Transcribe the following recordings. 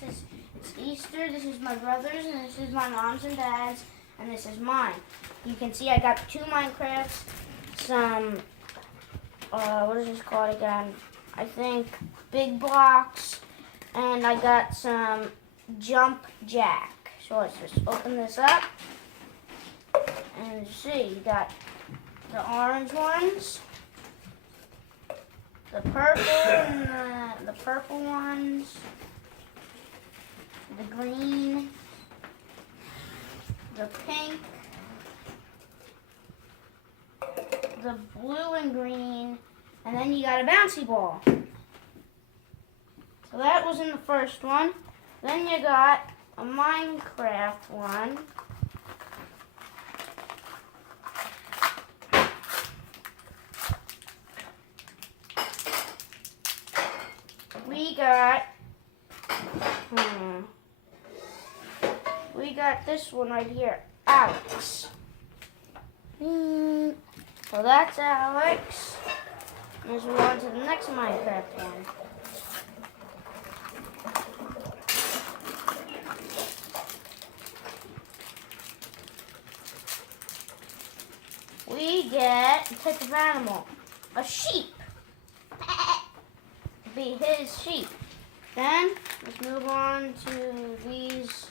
It's Easter. This is my brother's, and this is my mom's and dad's, and this is mine. You can see I got 2 Minecrafts, some, what is this called again? I think big blocks, and I got some jump jack. So let's just open this up, and you see, you got the orange ones, the purple, and the purple ones, the green, the pink, the blue and green, and then you got a bouncy ball. So that was in the first one. Then you got a Minecraft one. We got this one right here, Alex. So that's Alex. Let's move on to the next Minecraft one. We get a type of animal, a sheep. Be his sheep. Then let's move on to these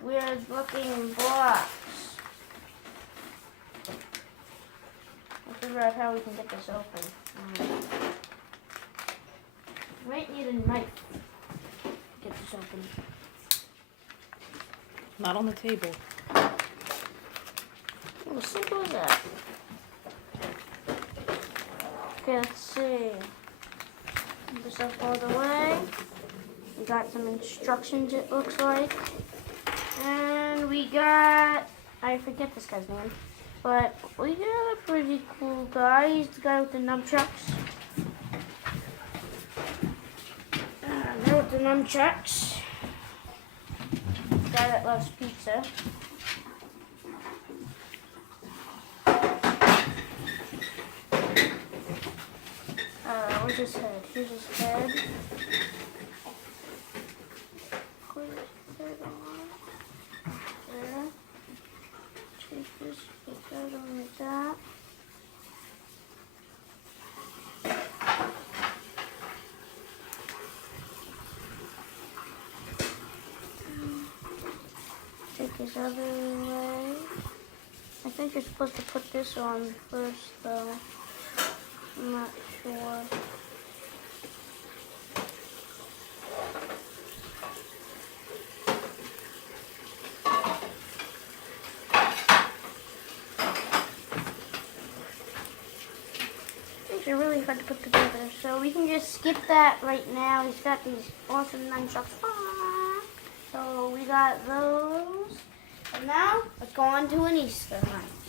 weird looking blocks. Let's figure out how we can get this open. Might need a knife to get this open. Not on the table. Oh, as simple as that. Okay, let's see. Put this up all the way. We got some instructions, it looks like. And we got, I forget this guy's name, but we got a pretty cool guy. He's the guy with the nunchucks. There with the nunchucks. The guy that loves pizza. Where's his head? Here's his head. Put his head on. There. Take this, put that on like that. Take his other leg. I think you're supposed to put this on first, though. I'm not sure. These are really hard to put together, so we can just skip that right now. He's got these awesome nunchucks. So we got those. And now, let's go on to an Easter hunt.